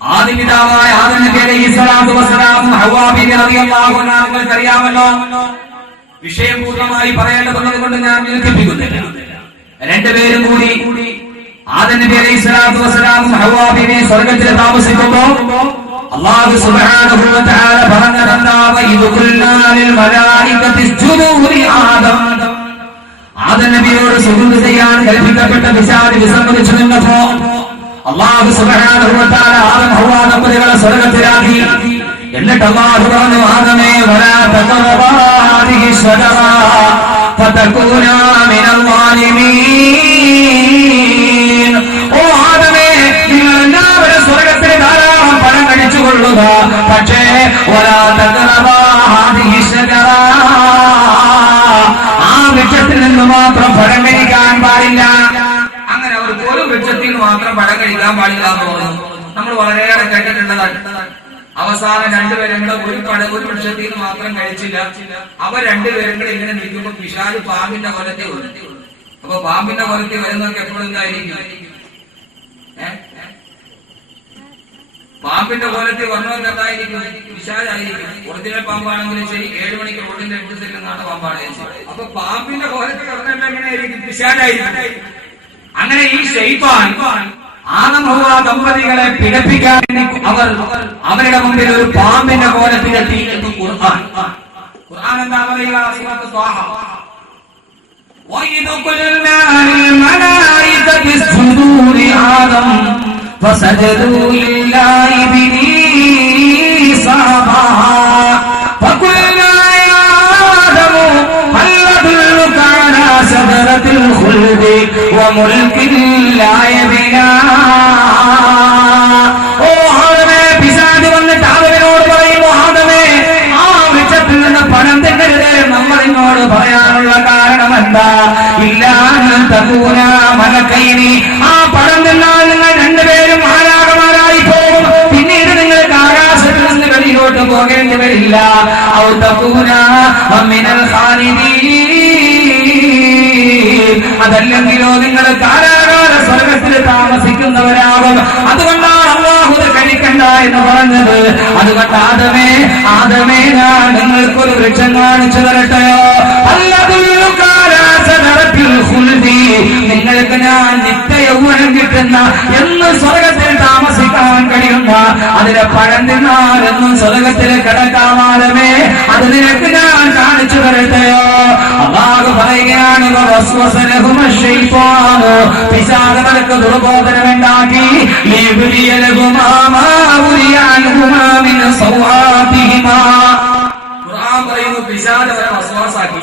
ആദിപിതാവായ ആദം നബി അലൈഹിസ്സലാത്തു വസ്സലാം ഹവ്വാ ബീവി റളിയല്ലാഹു അൻഹാ അറിയാമല്ലോ. വിഷയം പൂർണ്ണമായി പറയേണ്ടതുള്ളത് കൊണ്ട് ഞാൻ ദീർഘിപ്പിക്കുന്നില്ല. രണ്ടുപേരും കൂടി ആദം നബി അലൈഹിസ്സലാത്തു വസ്സലാം ഹവ്വാ ബീവി സ്വർഗ്ഗത്തിൽ താമസിക്കുമ്പോൾ അല്ലാഹു സുബ്ഹാനഹു വ തആല പറഞ്ഞതെന്താ? വഇദ് ഖുൽനാ ലിൽ മലായികതി ഇസ്ജുദൂ ലി ആദം. ആദം നബിയോട് സുജൂദ് ചെയ്യാൻ കൽപ്പിക്കപ്പെട്ട പിശാച് വിസമ്മതിച്ചു നിന്നപ്പോ അല്ലാഹു സുബ്ഹാനഹു വ തആല ആദം ഹവ്വാ ദമ്പതികളെ സ്വർഗ്ഗത്തിലാക്കി. എന്നിട്ട് അല്ലാഹു പറഞ്ഞു, ആദമേ വലാ തഖറബാ ഹാദിഹി ശജറ ഫതകൂനാ മിനൽ ളാലിമീൻ. ഓ ആദമേ, നിങ്ങൾ എല്ലാവരും സ്വർഗ്ഗത്തിൽ ധാരാളം പഴം കഴിച്ചുകൊള്ളുക, പക്ഷേ വലാ തഖറബാ ഹാദിഹി ശജറ, ആ വൃക്ഷത്തിൽ നിന്ന് മാത്രം പഴം കഴിക്കാൻ പാടില്ല. അങ്ങനെ അവർക്ക് ഒരു വൃക്ഷത്തിൽ മാത്രം പഴം കഴിക്കാൻ പാടില്ല എന്ന് തോന്നുന്നു. നമ്മൾ വളരെയേറെ കേട്ടിട്ടുള്ളതാണ്. അവസാനം രണ്ടുപേരും കൂടെ ഒരു വൃക്ഷത്തിൽ നിന്ന് മാത്രം കഴിച്ചില്ല. അവർ രണ്ടുപേരും കൂടെ ഇങ്ങനെ നിൽക്കുമ്പോൾ പിശാച് പാമ്പിന്റെ കൊലത്തെ വരും. അപ്പൊ പാമ്പിന്റെ കൊലത്തെ വരുന്നതൊക്കെ എപ്പോഴും എന്തായിരിക്കും? പാമ്പിന്റെ കൊലത്തെ വന്നവർക്ക് എന്തായിരിക്കും? പിശാചായിരിക്കും. ഒറിജിനൽ പാമ്പാണെങ്കിലും ശരി, 7 മണിക്ക് റോഡിന്റെ 8 സെല്ലുന്നാണ് പാമ്പാണ്. അപ്പൊ പാമ്പിന്റെ കൊലത്തെ വന്നാൽ എങ്ങനെയായിരിക്കും? പിശാചായിരിക്കും. അങ്ങനെ ഈ ശൈത്താൻ ആദം ഹവ്വാ ദമ്പതികളെ പിഴപ്പിക്കാൻ അവരുടെ മുമ്പിൽ ഒരു പാമ്പിന്റെ കോലത്തിലെത്തി എന്ന് ഖുർആൻ. ഖുർആൻ എന്താ പറയുക? സൂറത്ത് ത്വാഹ. വഇദ് ഖുൽനാ ലിൽ മലായികതി ഇസ്ജുദൂ ലി ആദം ഫസജദൂ ലില്ലാഹി ഇബ്ലീസ അബാ ഫഖുൽനാ യാ ആദം ഹൽ അദുല്ലുക അലാ ശജറത്തിൽ ഖുൽദി വമുൽകിൻ ലാ യബ്ലാ. ഓ ആദമേ, പിശാച് വന്നിട്ട് ആദമിനോട് പറയുന്നു, ആദമേ, ആ വൃക്ഷത്തിൽ നിന്ന് പഴം തിന്നരുത്. നമ്മൾ ഇങ്ങോട്ട് പറയാനുള്ള കാരണം എന്താ? ഇല്ലാന്ന് തകൂന മലക്കൈനി, ആ പഴം തിന്നാൽ നിങ്ങൾ രണ്ടുപേരും മാലാഖമാരായി പോകും. പിന്നീട് നിങ്ങൾക്ക് ആകാശത്തിൽ നിന്ന് വെളിയിലോട്ട് പോകേണ്ടി വരില്ല. ഔ തകൂന മിനൽ ഖാലിദീൻ, അതല്ലെങ്കിലോ നിങ്ങൾ കാലാകാല സ്വർഗത്തിൽ താമസിക്കുന്നവരാകും. അതുകൊണ്ടാണ് അല്ലാഹു കഴിക്കണ്ട എന്ന് പറഞ്ഞത്. അതുകൊണ്ട് ആദമേ, ആദമേ, ഞാൻ നിങ്ങൾക്കൊരു വൃക്ഷം കാണിച്ചു തരട്ടെയോ? നിങ്ങൾക്ക് ഞാൻ നിത്യ യൗവനം കിട്ടുന്ന, എന്ന് സ്വർഗത്തിൽ താമസിക്കാൻ കഴിയുന്ന, അതിലെ പഴം തിന്നാൽ എന്നും സ്വർഗത്തിൽ കിടക്കാമാലമേ, അത് നിനക്ക് ഞാൻ കാണിച്ചു തരട്ടെയോ? അല്ലാഹു പറയുകയാണ്, പിശാചുകൾക്ക് ദുർബോധനമുണ്ടാക്കി. ഖുർആൻ പറയുന്നു, പിശാച് അവരെ വസ്വാസാക്കി.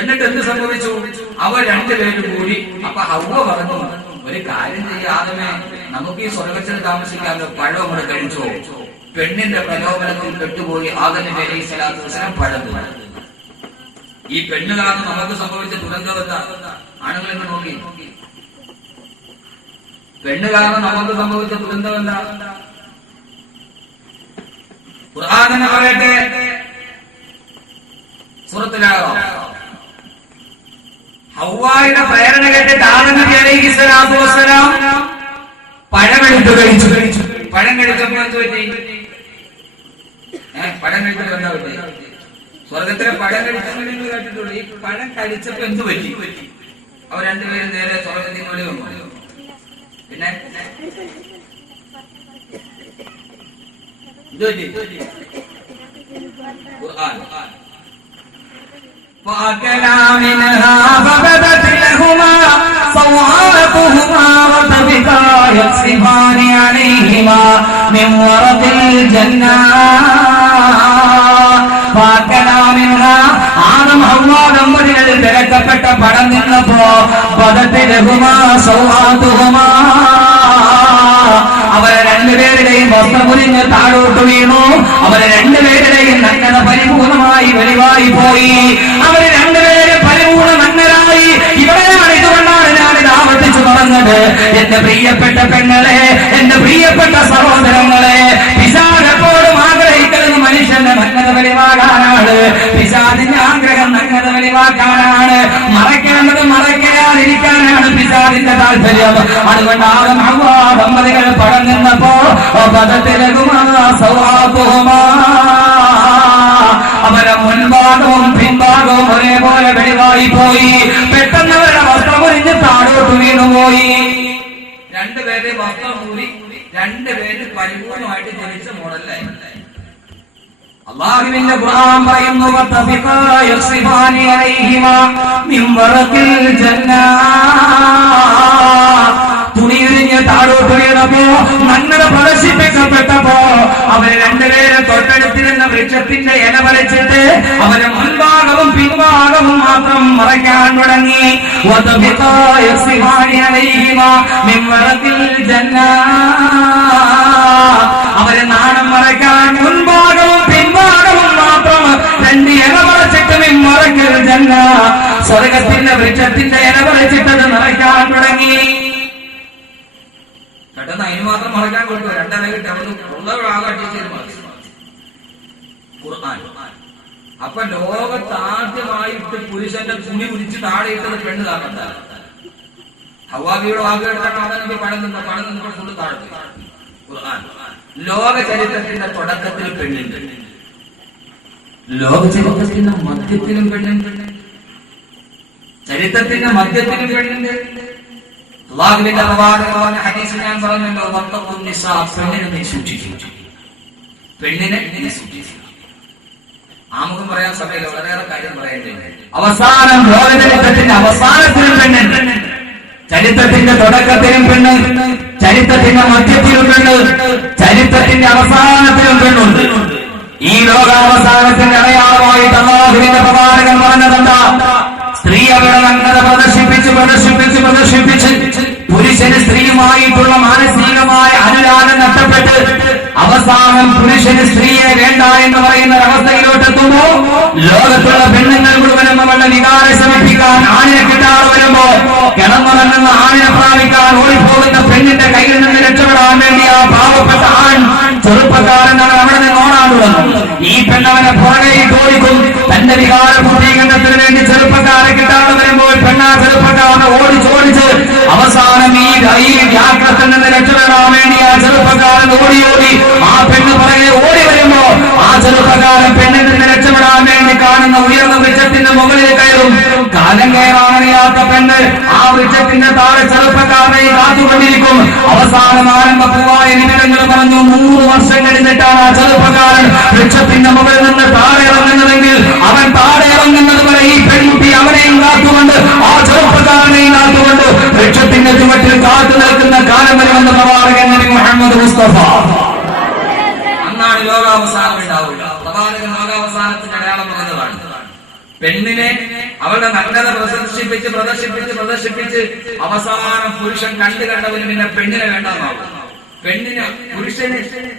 എന്നിട്ട് എന്ത് സംഭവിച്ചു? അവർ രണ്ടുപേരും കൂടി. അപ്പൊ ഹവ്വ പറഞ്ഞു, ഒരു കാര്യം ചെയ്യാതെ നമുക്ക് ഈ സ്വർഗത്തിൽ താമസിക്കാമല്ലോ, പഴം കൂടെ കഴിച്ചോ. പെണ്ണിന്റെ പ്രലോഭനത്തിൽ പെട്ടുപോയി ആദം നബി അലൈഹിസ്സലാത്തു വസ്സലാം പഴം തിന്നു. ഈ പെണ്ണ് കാരണം നമുക്ക് സംഭവിച്ച ദുരന്തവത്ത ആണുങ്ങളെന്ന് നോക്കി. പെണ്ണ് കാരണം നമുക്ക് സംഭവിച്ച ദുരന്തവല്ല. ഖുർആൻ തന്നെ പറയട്ടെ, സൂറത്തുൽ അഅറാഫ്. ഹവ്വായുടെ പ്രേരണ കേട്ടിട്ട് ആദം നബി അലൈഹിസ്സലാത്തു വസ്സലാം പഴമെടുത്ത് കഴിച്ചു. പഴം കഴിച്ചപ്പോൾ എന്ത് പറ്റി? പഴം കഴിച്ചപ്പോൾ എന്താ പറ്റി? സ്വർഗത്തിലെ പഴം കഴിച്ചെന്ന് കേട്ടിട്ടുള്ളൂ. ഈ പഴം കഴിച്ചപ്പോ എന്ത് പറ്റി? അവർ രണ്ടുപേരും നേരെ സ്വർഗത്തിൽ കൂടി വന്നു. പിന്നെ ഇത് പറ്റി ഖുർആൻ. فأكلا منها فبدت لهما سوآتهما وطفقا يخصفان عليهما من ورق الجنة. فأكلا منها, ആദം ഹവ്വ ദമ്പതികൾ വിലക്കപ്പെട്ട പഴം തിന്നപ്പോ ബദത് ലഹുമാ സൗആതുഹുമാ, അവരെ രണ്ടുപേരുടെയും വസ്ത്രമുരിഞ്ഞ് താഴോട്ട് വീണു. അവരെ രണ്ടുപേരുടെയും നഗ്നത പരിപൂർണമായി വെളിവായി പോയി. അവര് രണ്ടുപേരും പരിപൂർണ നഗ്നരായി. ഇവിടെയാണ്, ഇതുകൊണ്ടാണ് ഞാനിത് ആവർത്തിച്ചു പറഞ്ഞത്. എന്റെ പ്രിയപ്പെട്ട പെങ്ങളെ, എന്റെ പ്രിയപ്പെട്ട സഹോദരങ്ങളെ, പിശാച് എപ്പോഴും ആഗ്രഹിക്കുന്നത് മനുഷ്യന്റെ നഗ്നത വെളിവാകാനാണ്. പിശാചിന്റെ ആഗ്രഹം നഗ്നത വെളിവാക്കാനാണ്. മറയ്ക്കേണ്ടത് മറയ്ക്കാതിരിക്കാനാണ് പിശാചിന്റെ താല്പര്യം. അതുകൊണ്ട് ആദം ഹവ്വ ദമ്പതികൾ പഴം നിന്നപ്പോ അവരെ മുൻഭാഗവും പിൻഭാഗവും ഒരേപോലെ വെളിവായി പോയി. പെട്ടെന്ന് അവരുടെ വസ്ത്രം ഉരിഞ്ഞ് താഴോട്ട് വീണുപോയി. രണ്ടുപേരെ വസ്ത്രം കൂടി രണ്ടുപേര് പരിപൂർണമായിട്ട് ജനിച്ച മോഡലായി. അല്ലാഹുവിന്റെ ഖുർആൻ പറയുന്നു തുണിയുരിഞ്ഞ് താഴോട്ട് വീണപ്പോ നഗ്നത പ്രദർശിപ്പിക്കപ്പെട്ടപ്പോ അവര് രണ്ടുപേരെ തൊട്ടടുത്തിരുന്ന വൃക്ഷത്തിന്റെ ഇല വലിച്ചിട്ട് അവരെ മുൻഭാഗവും പിൻഭാഗവും മാത്രം മറയ്ക്കാൻ തുടങ്ങി. അവരെ നാണം മറയ്ക്കാൻ മുൻഭാഗവും പിൻഭാഗവും മാത്രം രണ്ട് ഇല മറച്ചിട്ട് മറയ്ക്കൽ ജന്ന സ്വർഗത്തിന്റെ വൃക്ഷത്തിന്റെ ഇല വലിച്ചിട്ടത് നിറയ്ക്കാൻ തുടങ്ങി. പെട്ടെന്ന് അതിന് മാത്രം മറക്കാൻ കൊടുത്തു. രണ്ടര കിട്ടി ഉള്ള ഖുർആൻ. അപ്പൊ ലോകത്താദ്യമായിട്ട് പുരുഷന്റെ തുണി കുടിച്ച് താഴെയിട്ടത് പെണ്ണ് താഴ്ത്ത ഹവ്വാബിയുടെ വാക്കുകളുടെ പണം നിന്ന് കൊണ്ട് താഴ്ത്തി ഖുർആൻ. ലോക ചരിത്രത്തിന്റെ തുടക്കത്തിൽ പെണ്ണുണ്ട്, ലോക ചരിത്രത്തിന്റെ മധ്യത്തിലും പെണ്ണുണ്ട്, ചരിത്രത്തിന്റെ മധ്യത്തിലും പെണ്ണുണ്ട്. അല്ലാഹുവിന്റെ പ്രവാചകൻ ഹദീസിൽ ഞാൻ പറഞ്ഞല്ലോ, വത്തഖുൻ നിസാ, പെണ്ണിനെ നീ സൂക്ഷിച്ചു, പെണ്ണിനെ നീ സൂക്ഷിച്ചു. ആമുഖം പറയാൻ സമയത്ത് വളരെയേറെ കാര്യം പറയേണ്ടത്. അവസാനം ലോക ചരിത്രത്തിന്റെ അവസാനത്തിലും പെണ്ണ്, ചരിത്രത്തിന്റെ തുടക്കത്തിലും പെണ്ണ്, ചരിത്രത്തിന്റെ മധ്യത്തിലും പെണ്ണ്, ചരിത്രത്തിന്റെ അവസാനത്തിലും പെണ്ണുണ്ട്. ഈ ലോകാവസാനത്തിന്റെ അടയാളമായിട്ട് അല്ലാഹുവിന്റെ പ്രവാചകൻ പറഞ്ഞതെന്താ? സ്ത്രീ അവരുടെ നഗ്നത പ്രദർശിപ്പിച്ച് പുരുഷന് സ്ത്രീയുമായിട്ടുള്ള മാനസികമായ അനുരാഗം നഷ്ടപ്പെട്ട് അവസാനം പുരുഷന് സ്ത്രീയെ വേണ്ട എന്ന് പറയുന്ന ഒരവസ്ഥയിലോട്ടെത്തുമ്പോ ലോകത്തുള്ള പെണ്ണുങ്ങൾ മുഴുവനും അവരുടെ വികാരം ശമിപ്പിക്കാൻ ആണിനെ കിട്ടാതെ വരുമ്പോ കിടന്നുറങ്ങുന്ന ആണിനെ പ്രാപിക്കാൻ ഓടിപ്പോകുന്ന പെണ്ണിന്റെ കയ്യിൽ നിന്ന് രക്ഷപ്പെടാൻ വേണ്ടി ആ പാവപ്പെട്ട ആൺ ചെറുപ്പക്കാരൻ അവിടെ നിന്ന് ഓടാനുള്ളത്. ഈ പെണ്ണവനെ പുറകെ ഓടിക്കും. തന്റെ വികാര പൂർത്തീകരണത്തിന് വേണ്ടി ചെറുപ്പക്കാരെ കിട്ടാതെ വരുമ്പോൾ പെണ്ണാ ചെറുപ്പക്കാരനെ ഓടിച്ചോടിച്ച് അവസാനം ഈ വ്യാഘ്രത്തിൽ നിന്ന് രക്ഷപ്പെടാൻ വേണ്ടി ആ ചെറുപ്പക്കാരൻ ഓടി ആ പെണ്ണ് പുറകെ ഓടി വരുമ്പോ ആ ചെറുപ്പക്കാരൻ പെണ്ണിൽ നിന്ന് രക്ഷപ്പെടാൻ വേണ്ടി കാണുന്ന ഉയർന്ന വൃക്ഷത്തിന്റെ മുകളിൽ കയറും. കാലം കയറാനറിയാത്ത പെണ്ണ് ആ വൃക്ഷത്തിന്റെ താഴെ ചെറുപ്പക്കാരനെ കാത്തുകൊണ്ടിരിക്കും. അവസാനം ആരംഭപ്പൂവായ നിമിഷങ്ങൾ പറഞ്ഞു 100 വർഷം കഴിഞ്ഞിട്ടാണ് ആ ചെറുപ്പക്കാരൻ വൃക്ഷത്തിന്റെ മുകളിൽ നിന്ന് താഴെ ഇറങ്ങുന്നതെങ്കിൽ അവൻ താഴെ ഇറങ്ങുന്നത് വരെ ഈ പെൺകുട്ടി അവനെയും കാത്തുകൊണ്ട് ആ ചെറുപ്പക്കാരനെയും കാത്തുകൊണ്ട് വൃക്ഷത്തിന്റെ ചുവട്ടിൽ കാത്തു നിൽക്കുന്ന കാലം വരുമെന്ന് പ്രവാചകൻ നബി മുഹമ്മദ് മുസ്തഫ. അന്നാണ് ലോകാവസാനം ഉണ്ടാവുക. പ്രവാചകൻ ലോകാവസാനത്തിന്റെ അടയാളം പറഞ്ഞതാണ്. പെണ്ണിനെ അവളുടെ നഗ്നത പ്രദർശിപ്പിച്ച് അവസാനം പുരുഷൻ കണ്ടവന് പിന്നെ പെണ്ണിനെ വേണ്ടെന്നാവും.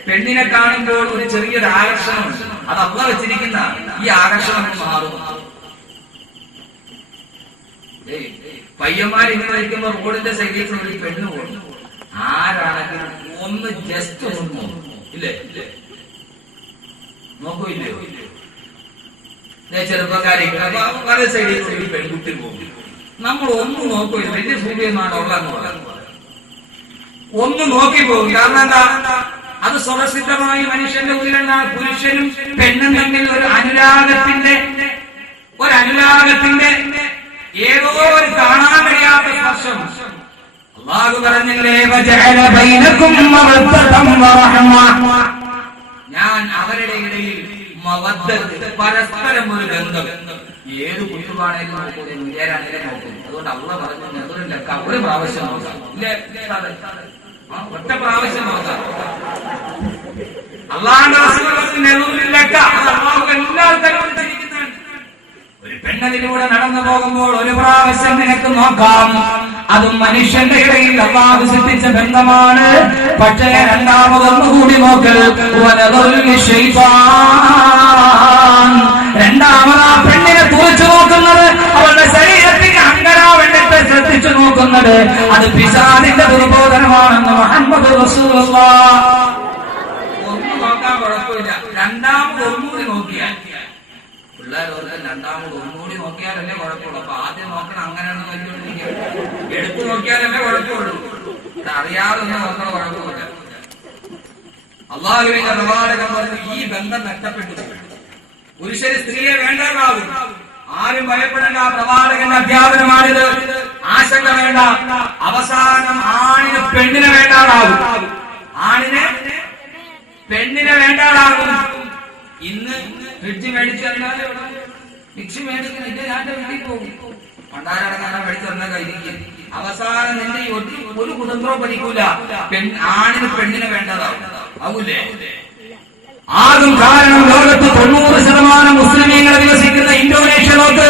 പെണ്ണിനെ കാണുമ്പോൾ ഒരു ചെറിയൊരു ആകർഷണമുണ്ട്. അത് അള്ളാഹ് വെച്ചിരിക്കുന്ന ഈ ആകർഷണം മാറും. പയ്യന്മാർ ഇങ്ങനെ നിൽക്കുമ്പോ റോഡിന്റെ സൈഡിൽ ഒരു പെണ്ണ് പോകും. ആരാണെങ്കിലും ഒന്ന് ജസ്റ്റ് ഒന്ന് നോക്കും. ഇല്ലേ? നോക്കൂല്ലയോ? ചെറുപ്പക്കാരെ സൈഡിൽ ഒരു പെൺകുട്ടി പോകും. നമ്മൾ ഒന്നും നോക്കൂല. വലിയ സൂര്യമാണ് ഉള്ളതെന്ന് ഒന്ന് നോക്കി പോകും. കാരണം എന്താ? അത് സ്വതസിദ്ധമായി മനുഷ്യന്റെ ഉള്ളിലെന്താണ്? പുരുഷനും പെണ്ണും തമ്മിൽ ഒരു അനുരാഗത്തിന്റെ ഏതോ ഒരു കാണാൻ കഴിയാത്ത സ്പർശം. അല്ലാഹു പറഞ്ഞില്ലേ, ഞാൻ അവരുടെ ഇടയിൽ പരസ്പരം ഒരു ബന്ധം. ഏത് കുട്ടുപാണേലും നോക്കും. അതുകൊണ്ട് അള്ളാഹ് പറഞ്ഞു, ഒരു പ്രാവശ്യം നോക്കാം. ഒറ്റ പ്രാവശ്യം നോക്കാം. അള്ളാഹുവിന്റെ ഒരു പെണ്ണതിലൂടെ നടന്നു പോകുമ്പോൾ ഒരു പ്രാവശ്യം നിനക്ക് നോക്കാം. അതും മനുഷ്യന്റെ ഇടയിൽ അള്ളാഹു സൃഷ്ടിച്ച ബന്ധമാണ്. പക്ഷേ രണ്ടാമതൊന്നുകൂടി നോക്കൽ. രണ്ടാമത് ആ പെണ്ണിനെ തുറച്ചു നോക്കുന്നത്, അവളുടെ ശരീരത്തിന്റെ അങ്കരാവണ്യത്തെ ശ്രദ്ധിച്ചു നോക്കുന്നത്, അത് പിശാചിന്റെ ദുർബോധനമാണെന്ന് മുഹമ്മദ് റസൂലുള്ളാഹ്. ഒന്നും നോക്കാൻ കുഴപ്പമില്ല. രണ്ടാമത് ഒന്നുകൂടി നോക്കിയാൽ പിള്ളേരോർക്ക് രണ്ടാമത് ഒന്നുകൂടി നോക്കിയാലല്ലേ കുഴപ്പമുള്ളൂ. അപ്പൊ ആദ്യം നോക്കണം. അങ്ങനെയാണെന്ന് കരുതിക്കൊണ്ടിരിക്കുക. എടുത്തു നോക്കിയാലല്ലേ കുഴപ്പമുള്ളൂ. ഇത് അറിയാതെ നോക്കണ കുഴപ്പമില്ല. അള്ളാഹുവിന്റെ പ്രവാചകൻ പറഞ്ഞു, ഈ ബന്ധം നഷ്ടപ്പെട്ടു. പുരുഷന് സ്ത്രീയെ വേണ്ടതാകും. ആരും ഭയപ്പെടേണ്ട. പ്രവാചകന്റെ അധ്യാപനമാണിത്. ആശങ്ക വേണ്ട. അവസാനം ആണിന് പെണ്ണിനെ വേണ്ടാതാകും. ആണിന് പെണ്ണിനെ വേണ്ടാതാകും. ഇന്ന് ഫ്രിഡ്ജ് മേടിച്ചു തന്നാൽ മിക്സി മേടിക്കുന്ന എന്റെ നാട്ടിൽ വീട്ടിൽ പോകും. പണ്ടാരടങ്ങാൻ മേടിച്ചു തന്ന കഴിഞ്ഞിരിക്കും. അവസാനം നിന്റെ ഒരു കുടുംബവും പഠിക്കൂല. ആണിന് പെണ്ണിനെ വേണ്ടതാവും. ആവൂലേ? ആകും കാരണം ലോകത്ത് 90% മുസ്ലിമീങ്ങൾ വികസിക്കുന്ന ഇന്തോനേഷ്യ നോക്ക്.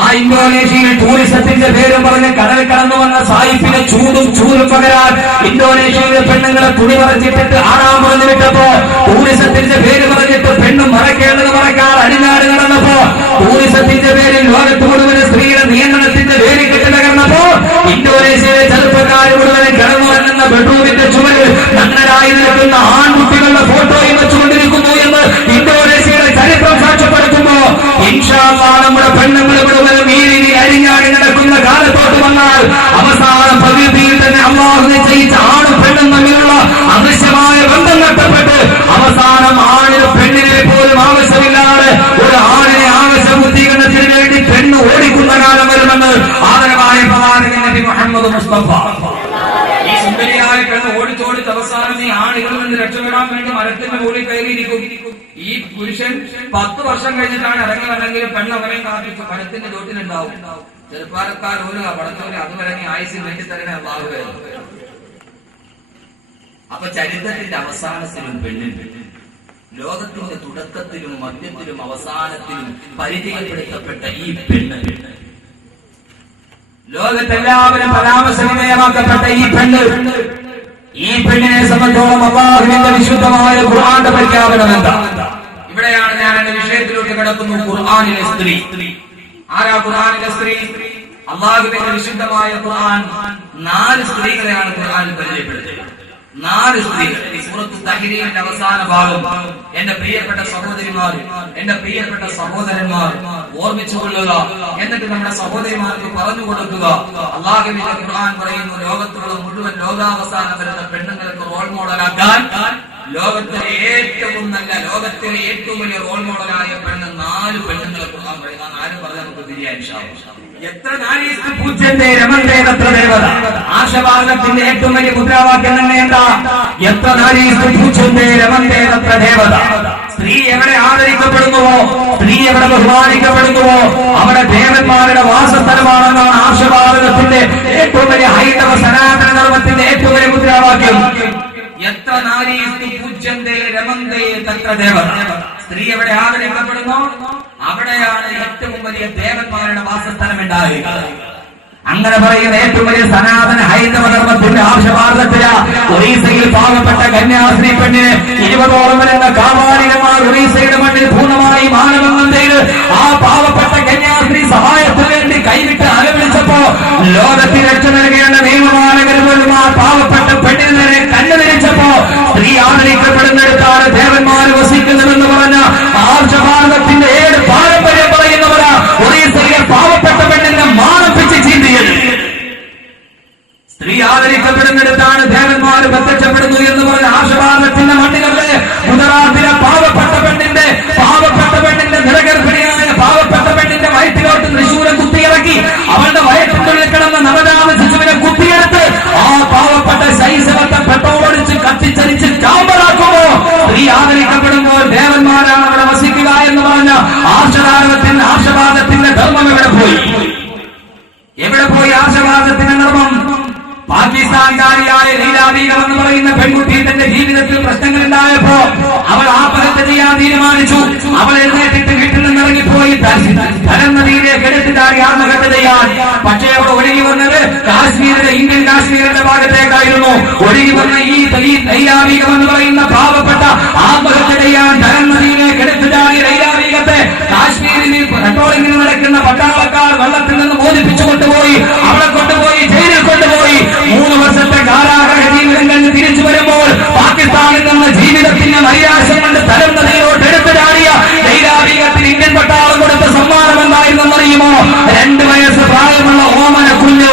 ആ ഇന്തോനേഷ്യയിൽ ടൂറിസത്തിന്റെ പേരും പറഞ്ഞ് കടൽ കടന്നു വന്ന സായിപ്പിന് ചൂടും പകരാൻ ഇന്തോനേഷ്യയിലെ പെണ്ണുങ്ങളെ തുണി മറച്ചിട്ടിട്ട് ആറാം പറഞ്ഞു വിട്ടപ്പോ, ടൂറിസത്തിന്റെ പേര് പറഞ്ഞിട്ട് പെണ്ണും മറക്കേണ്ടത് മറക്കാൻ അടിനാട് നടന്നപ്പോ, ടൂറിസത്തിന്റെ പേരിൽ ലോകത്ത് മുഴുവൻ സ്ത്രീയുടെ നിയന്ത്രണത്തിന്റെ പേര് കെട്ടിടകർന്നപ്പോ, ഇന്തോനേഷ്യയിലെ ചെറുപ്പക്കാർ മുഴുവൻ കിടന്നു വരുന്ന ബെഡ്റൂമിന്റെ ചുവരിൽ നഗ്നരായി നിൽക്കുന്ന ആൺകുട്ടികളുടെ ഫോട്ടോയും വെച്ചുകൊണ്ടിരിക്കുന്നു എന്ന് ഇന്തോനേഷ്യയുടെ ചരിത്രം സാക്ഷ്യപ്പെടുത്തുമ്പോ, ഇൻഷാ അല്ലാഹ് നമ്മുടെ പെണ്ണുങ്ങൾ മുഴുവനും ഈ രീതിയിൽ അരിഞ്ഞാടി നടക്കുന്ന കാലത്തോട്ട് വന്നാൽ അവസാനം പ്രകൃതിയിൽ തന്നെ അല്ലാഹു നിശ്ചയിച്ച ആണും പെണ്ണും തമ്മിലുള്ള അദൃശ്യമായ ബന്ധം നഷ്ടപ്പെട്ട് അവസാനം ആണിന് പെണ്ണിനെ പോലും ആവശ്യമില്ലാതെ ഒരു ആണിനെ ആവശ്യ ബുദ്ധീകരണത്തിന് വേണ്ടി പെണ്ണ് ഓടിക്കുന്ന കാലം വരുമെന്ന് ആദരവായ പ്രവാചകൻ നബി മുഹമ്മദ് മുസ്തഫ. ഈ സുന്ദരിയായ പെണ്ണ് ഓടിച്ചോടിച്ച് അവസാനം ഈ ആളുകളിൽ നിന്ന് രക്ഷപ്പെടാൻ വേണ്ടി മരത്തിന്റെ മുകളിൽ കയറിയിരിക്കും. ഈ പുരുഷൻ 10 വർഷം കഴിഞ്ഞിട്ടാണ് ഇറങ്ങി വന്നെങ്കിലും പെണ്ണ് അവനെ കാത്തിച്ച് മരത്തിന്റെ ചോട്ടിലുണ്ടാവും. ചെറുപ്പാലക്കാർ ഓരുക പടത്തോലെ അതുവരെ ആയുസിൽ വേണ്ടി തന്നെ അള്ളാഹുവായിരുന്നു. അപ്പൊ ചരിത്രത്തിന്റെ അവസാനത്തിലും പെണ്ണിന്, ലോകത്തിന്റെ തുടക്കത്തിലും മധ്യത്തിലും അവസാനത്തിലും പരിചയപ്പെടുത്തപ്പെട്ട ഈ പെണ്ണ്, ലോകത്തെല്ലാവരും പരാമർശവിധേയമാക്കപ്പെട്ട ഈ പെണ്ണിനെ സംബന്ധിച്ചോളം അല്ലാഹുവിന്റെ വിശുദ്ധമായ ഖുർആന്റെ പ്രഖ്യാപനം എന്താ? ഇവിടെയാണ് ഞാൻ എന്റെ വിഷയത്തിലോട്ട് കിടക്കുന്നു. ഖുർആനിലെ സ്ത്രീ ആരാ? ഖുർആനിലെ സ്ത്രീ അല്ലാഹുവിന്റെ വിശുദ്ധമായ ഖുർആൻ 4 സ്ത്രീകളെയാണ് ഖുർആനിൽ പരിചയപ്പെടുത്തിയത്. 4 സ്ത്രീകൾ. ഈ സൂറത്ത് തഹ്രീമിന്റെ അവസാന ഭാഗം എന്റെ പ്രിയപ്പെട്ട സഹോദരിമാർ, എന്റെ പ്രിയപ്പെട്ട സഹോദരന്മാർ ഓർമ്മിച്ചുകൊള്ളുക. എന്നിട്ട് നമ്മുടെ സഹോദരിമാർക്ക് പറഞ്ഞു കൊടുക്കുക. അല്ലാഹുവിന്റെ ഖുർആൻ പറയുന്നു, ലോകത്തുള്ള മുഴുവൻ ലോകാവസാനം വരുന്ന പെണ്ണുങ്ങൾക്ക് റോൾ മോഡലാക്കാൻ ലോകത്തിലെ ഏറ്റവും നല്ല, ലോകത്തിലെ ഏറ്റവും വലിയ റോൾ മോഡലായ പെണ്ണ് 4 പെണ്ണുങ്ങളെ ഖുർആൻ പറയുക. 4 പറഞ്ഞാൽ നമുക്ക് തിരിയാൻ എത്ര പൂജ്യന്റെ രമന്തേ തത്ര ദേവത. ആശഭാരതത്തിന്റെ ഏറ്റവും വലിയ മുദ്രാവാക്യം തന്നെ എന്താ? എത്ര നാരീസ്തു പൂജ്യന്റെ രമന്തേ തത്ര ദേവത. സ്ത്രീ എവിടെ ആദരിക്കപ്പെടുന്നുവോ, സ്ത്രീ എവിടെ ബഹുമാനിക്കപ്പെടുന്നുവോ അവിടെ ദേവന്മാരുടെ വാസസ്ഥലമാണെന്നാണ് ആശഭാരതത്തിന്റെ ഏറ്റവും വലിയ ഹൈന്ദവ സനാതന ധർമ്മത്തിന്റെ ഏറ്റവും വലിയ മുദ്രാവാക്യം. എത്ര നാരീസ്തു പൂജ്യന്തേ രമന്തേ തത്ര ദേവത. സ്ത്രീ എവിടെ ആദരിക്കപ്പെടുന്നു അവിടെയാണ് ഏറ്റവും വലിയ ദേവന്മാരുടെ വാസസ്ഥലം ഉണ്ടാകുക. അങ്ങനെ പറയുന്ന ഏറ്റവും വലിയ സനാതന ഹൈന്ദവ ധർമ്മത്തിന്റെ ആശഭാരതത്തില ഒറീസയിൽ പാവപ്പെട്ട കന്യാസ്ത്രീ പെണ്ണിന് 20ഓളം വരുന്ന കാവാലികമാർ ഒറീസയുടെ മണ്ണിൽ പൂർണ്ണമായി മാനഭംഗം ചെയ്ത് ആ പാവപ്പെട്ട കന്യാസ്ത്രീ സഹായത്തിന് വേണ്ടി കൈവിട്ട് അലവിളിച്ചപ്പോ ലോകത്തിൽ രക്ഷ നൽകേണ്ട നിയമപാലകർ പോലും ആ പാവപ്പെട്ട പെണ്ണിന് നേരെ കണ്ണുതിരിച്ചപ്പോ സ്ത്രീ ആദരിക്കപ്പെടുന്നിടത്താണ് ദേവന്മാർ വസിക്കുന്നതെന്ന് പറഞ്ഞ ആർഷഭാരതത്തിന്റെ 7 പാരമ്പര്യം പറയുന്നവരാ ഒറീസയിലെ പാവപ്പെട്ട പെണ്ണിന്റെ മാനപ്പിച്ച് ചീന്തിയത്. സ്ത്രീ ആദരിക്കപ്പെടുന്നിടത്താണ് ദേവന്മാർ പ്രത്യക്ഷപ്പെടുന്നു എന്ന് പറഞ്ഞ ആർഷഭാരതത്തിന്റെ മണ്ണിലെ ഗുജറാത്തിലെ പാവപ്പെട്ട പെണ്ണിന്റെ നിറഗർഭിണിയായ പാവപ്പെട്ട പെണ്ണിന്റെ വയറ്റിലോട്ട് തൃശൂരം കുത്തിയിറക്കി അവളുടെ വയറ്റിനുള്ളിൽ കിടന്ന നവജാത ശിശുവിനെ കുത്തിയെടുത്ത് ആ പാവപ്പെട്ട ശൈശവത്തെ പെട്രോളടിച്ച് കത്തിച്ചരിച്ച് ചാമ്പലാക്കുമ്പോ സ്ത്രീ ആദരിക്കപ്പെടുമ്പോൾ ദേവന്മാരാണ് അവിടെ വസിക്കുക എന്ന് പറഞ്ഞ ആർഷഭാരതത്തിന്റെ ധർമ്മം എവിടെ പോയി? ആർഷഭാരതത്തിന്റെ ധർമ്മം? പാകിസ്ഥാൻകാരിയായ ലൈലാ ബീഗം എന്ന് പറയുന്ന പെൺകുട്ടി തന്റെ ജീവിതത്തിൽ പ്രശ്നങ്ങൾ ഉണ്ടായപ്പോ അവൾ ആത്മഹത്യ ചെയ്യാൻ തീരുമാനിച്ചു. അവൾ എഴുന്നേറ്റിട്ട് വീട്ടിൽ നിന്ന് ഇറങ്ങിപ്പോയി ധനം നദിയിലേക്ക് എടുത്തിട്ടാണ് ആത്മഹത്യ ചെയ്യാൻ. പക്ഷേ അവൾ ഒഴുകി വന്നത് ഇന്ത്യൻ കാശ്മീരിന്റെ ഭാഗത്തേക്കായിരുന്നു. ഒഴുകി വന്ന ഈ ലൈലാ ബീഗം എന്ന് പറയുന്ന പാവപ്പെട്ട ആത്മഹത്യ ചെയ്യാൻ ധനം നദിയിലേക്ക് എടുത്തിട്ടാണ് ലൈലാ ബീഗത്തെ കാശ്മീരിൽ പെട്രോളിംഗിൽ നടക്കുന്ന പട്ടാളക്കാർ വെള്ളത്തിൽ നിന്ന് മോചിപ്പിച്ചു കൊണ്ടുപോയി അവളെ കൊണ്ടുപോയി ജയിലിൽ കൊണ്ടുപോയി 3 വർഷത്തെ കാരാഗ്രഹ ജീവിതം കഴിഞ്ഞ് തിരിച്ചു വരുമ്പോൾ പാകിസ്ഥാനിൽ നിന്ന് ജീവിതത്തിന്റെ നൈരാശ്യം കൊണ്ട് തരം നദിയിലോട്ട് എടുത്തുചാടിയ ലൈലാ ബീഗത്തിന് ഇന്ത്യൻ പട്ടാളം കൊടുത്ത സമ്മാനം എന്തായിരുന്നെന്നറിയുമോ? 2 വയസ്സ് പ്രായമുള്ള ഓമന കുഞ്ഞ്.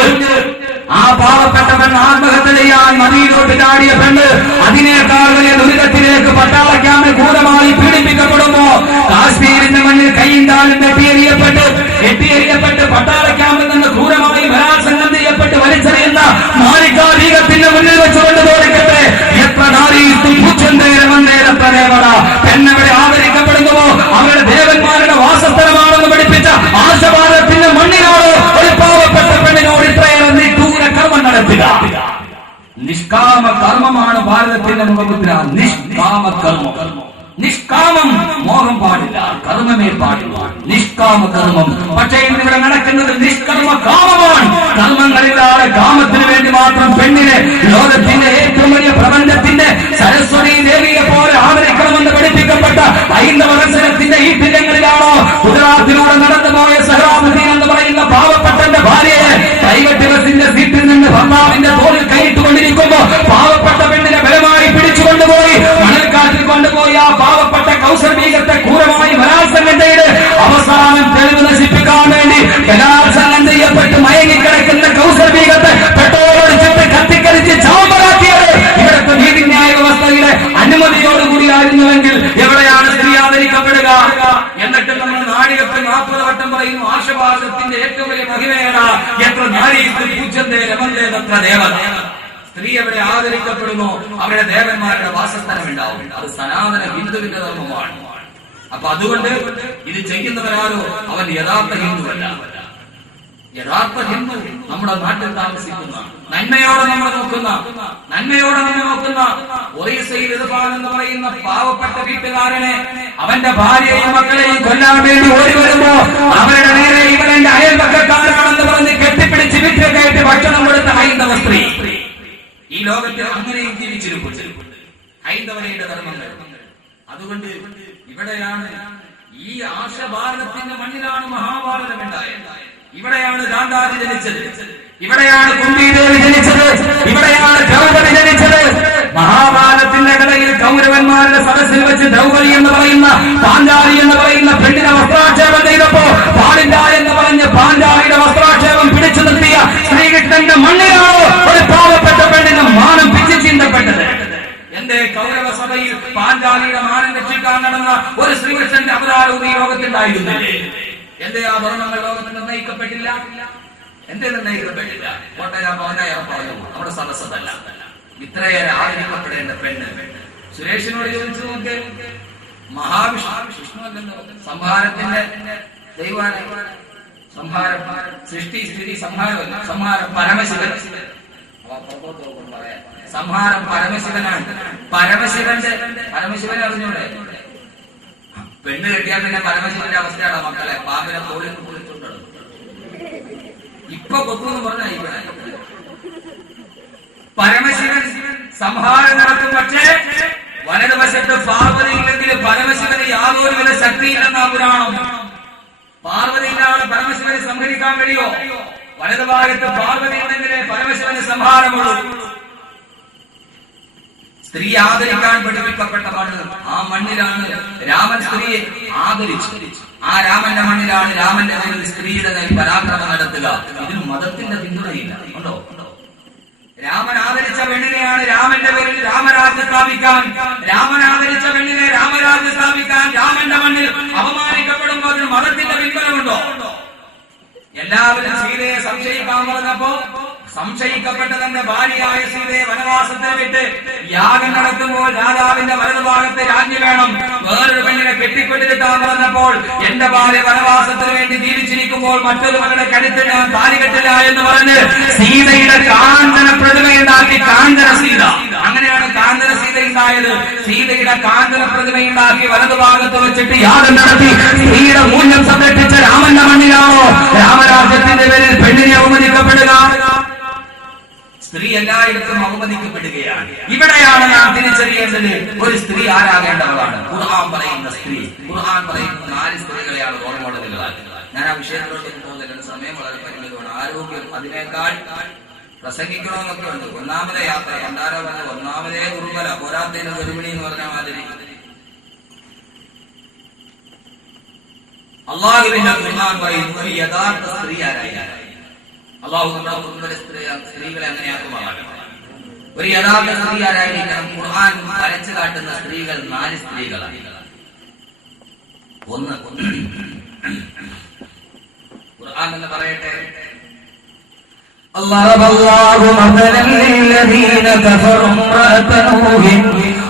ആ പാവപ്പെട്ടവൻ ആത്മഹത്യ ചെയ്യാൻ നദിയിലോട്ട് ചാടിയ പെണ്ണ് അതിനേക്കാൾ വലിയ ദുരിതത്തിലേക്ക് പട്ടാള ക്യാമ്പിൽ ക്രൂരമായി പീഡിപ്പിക്കപ്പെടുമ്പോ കാശ്മീരിന്റെ മണ്ണിൽ കൈയും കാലും കെട്ടിയെറിയപ്പെട്ട് പട്ടാള ക്യാമ്പിൽ നിന്ന് ക്രൂരമായി ബലാത്സംഗം ചെയ്യപ്പെട്ട് വലിച്ചെറിയുന്ന മാലികാലീഗത്തിന്റെ മുന്നിൽ വെച്ചുകൊണ്ട് തോന്നിക്കട്ടെ എത്ര നാരീസ്തും പൂച്ചന്തേരമന്തേരത്ര ദേവത പെണ്ണവിടെ ആദരിക്കപ്പെടുന്നുവോ അവരുടെ ദേവന്മാരുടെ വാസസ്ഥലമാണെന്ന് പഠിപ്പിച്ച ആശഭാരതത്തിന്റെ മണ്ണിനോട് ഒരു പാവപ്പെട്ട പെണ്ണിനോട് ഇത്രയേറെ നിഷ്ഠൂര കർമ്മം നടത്തുക. നിഷ്കാമ കർമ്മമാണ് ഭാരതത്തിന്റെ മുഖമുദ്ര. നിഷ്കാമ കർമ്മം. നിഷ്കാമം മോഹം പാടില്ല, കർമ്മമേ പാടില്ല. നിഷ്കാമ കർമ്മം. പക്ഷേ ഇവിടെ നടക്കുന്നത് നിഷ്കർമ്മ കാമമാണ്. കർമ്മങ്ങളില്ലാതെ കാമത്തിന് വേണ്ടി മാത്രം പെണ്ണിനെ ലോകത്തിന്റെ ഏറ്റവും വലിയ പ്രപഞ്ചത്തിന്റെ സരസ്വതി ദേവിയെ പോലെ ആദരിക്കണമെന്ന് പഠിപ്പിക്കപ്പെട്ട ഹൈന്ദവ ദർശനത്തിന്റെ ഈ തിരങ്ങളിലാണോ ഗുജറാത്തിലൂടെ നടന്നുപോയ സഹറാബുദ്ദീൻ എന്ന് പറയുന്ന പാവപ്പെട്ടന്റെ ഭാര്യയെ പ്രൈവറ്റ് ബസിന്റെ സീറ്റിൽ നിന്ന് ഭർത്താവിന്റെ തോളിൽ കൈയിട്ടുകൊണ്ടിരിക്കുമ്പോ പാവപ്പെട്ട പെണ്ണിനെ ബലമായി പിടിച്ചുകൊണ്ടുപോയി മണൽക്കാറ്റിൽ കൊണ്ടുപോയി ആ പാവപ്പെട്ട കൗസർ ബീഗത്തെ ക്രൂരമായി ബലാത്സംഗം ചെയ്ത് അവസാനം തെളിവ് നശിപ്പിക്കാൻ വേണ്ടി ബലാത്സംഗം ചെയ്യപ്പെട്ട് മയങ്ങിക്കിടക്കുന്ന കൗസർ ബീഗത്തെ പെട്രോൾ ഒഴിച്ചിട്ട് കത്തിക്കരിച്ച് ചാമ്പലാക്കിയത് ഇവിടുത്തെ നീതിന്യായ വ്യവസ്ഥയുടെ അനുമതിയോടുകൂടിയായിരുന്നുവെങ്കിൽ എവിടെയാണ് സ്ത്രീ ആദരിക്കപ്പെടുക? എന്നിട്ട് നമ്മൾ നാടികത്ത് 40 വട്ടം പറയുന്നു ആശഭാരതത്തിന്റെ ഏറ്റവും വലിയ മഹിമയാണ് എത്ര നാരീസ്തു പൂജ്യത്തെ രമന്തേ തത്ര ദേവത. സ്ത്രീ എവിടെ ആദരിക്കപ്പെടുന്നു അവരുടെ ദേവന്മാരുടെ വാസസ്ഥലം ഉണ്ടാവും. അത് സനാതന ഹിന്ദുവിന്റെ ധർമ്മമാണ്. അപ്പൊ അതുകൊണ്ട് ഇത് ചെയ്യുന്നവരാരോ അവൻ യഥാർത്ഥ ഹിന്ദുവല്ല. യഥാർത്ഥ ഹിന്ദു നമ്മുടെ നാട്ടിൽ താമസിക്കുന്ന നന്മയോടെ നമ്മൾ നോക്കുന്ന ഒറീസയിൽ ഇർഫാൻ എന്ന് പറയുന്ന പാവപ്പെട്ട വീട്ടുകാരനെ അവന്റെ ഭാര്യയെയും മക്കളെയും കൊല്ലാൻ വേണ്ടി ഓടി വരുമ്പോ അവരുടെ നേരെ ഇവരെന്റെ അയൽപക്കക്കാരാണെന്ന് പറഞ്ഞ് കെട്ടിപ്പിടിച്ച് വിറ്റൊക്കെയായിട്ട് ഭക്ഷണം കൊടുത്ത ഹൈന്ദവ സ്ത്രീ ഈ ലോകത്തിൽ അങ്ങനെയും ജീവിച്ചിരിപ്പുണ്ട് ഹൈന്ദവനയുടെ ധർമ്മങ്ങൾ. അതുകൊണ്ട് ഇവിടെയാണ് ഈ ആശഭാരതത്തിന്റെ മണ്ണിലാണ് മഹാഭാരതം ഉണ്ടായത്. ഇവിടെയാണ് ഗാന്ധാരി ജനിച്ചത്, ഇവിടെയാണ് കുന്തിദേവി ജനിച്ചത്, ഇവിടെയാണ് ദ്രൗപദി ജനിച്ചത്. മഹാഭാരതത്തിന്റെ കഥയിൽ കൗരവന്മാരുടെ സദസ്സിൽ വെച്ച് ദ്രൗപദി എന്ന് പറയുന്ന പാഞ്ചാലി എന്ന് പറയുന്ന പെണ്ണിനെ വസ്ത്രാക്ഷേപം ചെയ്തപ്പോ പാടില്ല എന്ന് പറഞ്ഞ് പാഞ്ചാലിയുടെ വസ്ത്രാക്ഷേപം പിടിച്ചു നിർത്തിയ ശ്രീകൃഷ്ണന്റെ മണ്ണിലാണോ ഒരു പാവപ്പെട്ട പെണ്ണിന് മാനം പിച്ചു ചീന്തപ്പെട്ടത്? എന്റെ കൗരവ സഭയിൽ പാഞ്ചാലിയുടെ മാനം രക്ഷിക്കാൻ നടന്ന ഒരു ശ്രീകൃഷ്ണന്റെ അവതാരവും ഈ ലോകത്തുണ്ടായിരുന്നില്ലേ? എന്റെ ആ ഭരണങ്ങൾ ലോകത്ത് നിർണ്ണയിക്കപ്പെട്ടില്ല. എന്റെ നിർണ്ണയിക്കപ്പെട്ടില്ല. കോട്ടയം പറഞ്ഞു നമ്മുടെ സദസ്സതല്ല. ഇത്രയേറെ ആദരിക്കപ്പെടേണ്ട പെണ്ണ്. സുരേഷിനോട് ചോദിച്ചു നോക്ക്, മഹാവിഷ്ണു സംഹാരത്തിന്റെ ദൈവാന സംഹാരം, സൃഷ്ടി സ്ഥിതി സംഹാരമല്ല, സംഹാരം പരമശിവൻ. സംഹാരം പരമശിവനാണ്. പരമശിവനെ അറിഞ്ഞൂടെ? പെണ്ണ് കെട്ടിയാൽ പിന്നെ പരമശിവന്റെ അവസ്ഥയാണ് മക്കളെ. പാമ്പിനെ തോളിൽ കുളിച്ചുകൊണ്ടത് ഇപ്പൊ കൊത്തുന്ന് പറഞ്ഞ ഇവിടെ പരമശിവൻ സംഹാരം നടത്തും. പക്ഷേ വലതുവശത്ത് പാർവതി ഇല്ലെങ്കിൽ പരമശിവന് യാതൊരു വിധ ശക്തിയില്ലെന്ന പുരാണം. പാർവതി ഇല്ലാതെ പരമശിവനെ സംഹരിക്കാൻ കഴിയോ? വലതുഭാഗത്ത് പാർവതി ഉണ്ടെങ്കിലേ പരമശിവന് സംഹാരമുള്ളൂ. സ്ത്രീ ആദരിക്കാൻ പഠിപ്പിക്കപ്പെട്ട മണ്ണ്, ആ മണ്ണിലാണ് രാമൻ സ്ത്രീയെ ആദരിച്ചു. ആ രാമന്റെ മണ്ണിലാണ് രാമന്റെ പേരിൽ സ്ത്രീയുടെ നേൽ പരാക്രമം നടത്തുക. ഇതിന് മതത്തിന്റെ പിന്തുണയില്ല. ഉണ്ടോ? രാമൻ ആദരിച്ച പെണ്ണിനെയാണ് രാമന്റെ പേരിൽ രാമരാജ്യം സ്ഥാപിക്കാൻ, രാമൻ ആദരിച്ച പെണ്ണിനെ രാമരാജ്യം സ്ഥാപിക്കാൻ രാമന്റെ മണ്ണിൽ അപമാനിക്കപ്പെടുമ്പോൾ അതിന് മതത്തിന്റെ പിന്തുണയുണ്ടോ? എല്ലാവരും സീതയെ സംശയിക്കാൻ പറഞ്ഞപ്പോ സംശയിക്കപ്പെട്ട തന്റെ ഭാര്യയായ സീതയെ വനവാസത്തിന് വിട്ട് യാഗം നടത്തുമ്പോൾ രാജാവിന്റെ വലതുഭാഗത്ത് രാജ്ഞി വേണം. വേറൊരു പെണ്ണിനെ കെട്ടിപ്പെട്ടിട്ടാൻ പറഞ്ഞപ്പോൾ എന്റെ ഭാര്യ വനവാസത്തിന് വേണ്ടി ജീവിച്ചിരിക്കുമ്പോൾ മറ്റൊരു മകളുടെ കഴുത്തിൽ ഞാൻ താലി കെട്ടില്ല എന്ന് പറഞ്ഞ് സീതയുടെ കാഞ്ചന പ്രതിമയുണ്ടാക്കി കാഞ്ചന സീത. അങ്ങനെയാണ് കാഞ്ചന സീത ഉണ്ടായത്. സീതയുടെ കാഞ്ചന പ്രതിമയുണ്ടാക്കി വലതുഭാഗത്ത് വെച്ചിട്ട് യാഗം നടത്തി സ്ത്രീയുടെ മൂല്യം സംരക്ഷിച്ച രാമന്റെ മണ്ണിലാണോ രാമരാജ്യത്തിന്റെ പേരിൽ പെണ്ണിനെ അവമതിക്കപ്പെടുക? സ്ത്രീ എല്ലായിടത്തും അവമതിക്കപ്പെടുകയാണ്. ഇവിടെയാണ് നാം തിരിച്ചറിയേണ്ടത് ഒരു സ്ത്രീ ആരാകേണ്ടവളാണ്. ഖുർആൻ പറയുന്ന സ്ത്രീ, ഖുർആൻ പറയുന്ന 4 സ്ത്രീകളെയാണ് റോൾ മോഡലുകളാക്കുന്നത്. ഞാൻ ആ വിഷയത്തിലോട്ട് പോകുന്നില്ല, സമയം വളരെ പരിമിതമാണ്. ആരോഗ്യം അതിനേക്കാൾ പ്രസംഗിക്കണമെന്നൊക്കെ ഉണ്ട്. ഒന്നാമതേ യാത്ര, രണ്ടാരോ പറഞ്ഞ ഒന്നാമതേ ദുർബല, പോരാത്തതിന് ഗർഭിണി എന്ന് പറഞ്ഞ മാതിരി അള്ളാഹുവിന്റെ ഖുർആൻ പറയുന്നു ഒരു യഥാർത്ഥ സ്ത്രീ ആരായി. അള്ളാഹു നമ്മുടെ സ്ത്രീകളെ അങ്ങനെയാക്കുമാറാകട്ടെ. ഒരു യഥാർത്ഥ സ്ത്രീ ആരായിരിക്കണം? ഖുർആൻ വരച്ചു കാട്ടുന്ന സ്ത്രീകൾ 4 സ്ത്രീകളാണ്. ഒന്ന് ഖുർആൻ എന്ന് പറയട്ടെ, ضرب الله مثلا للذين كفروا امرأة نوح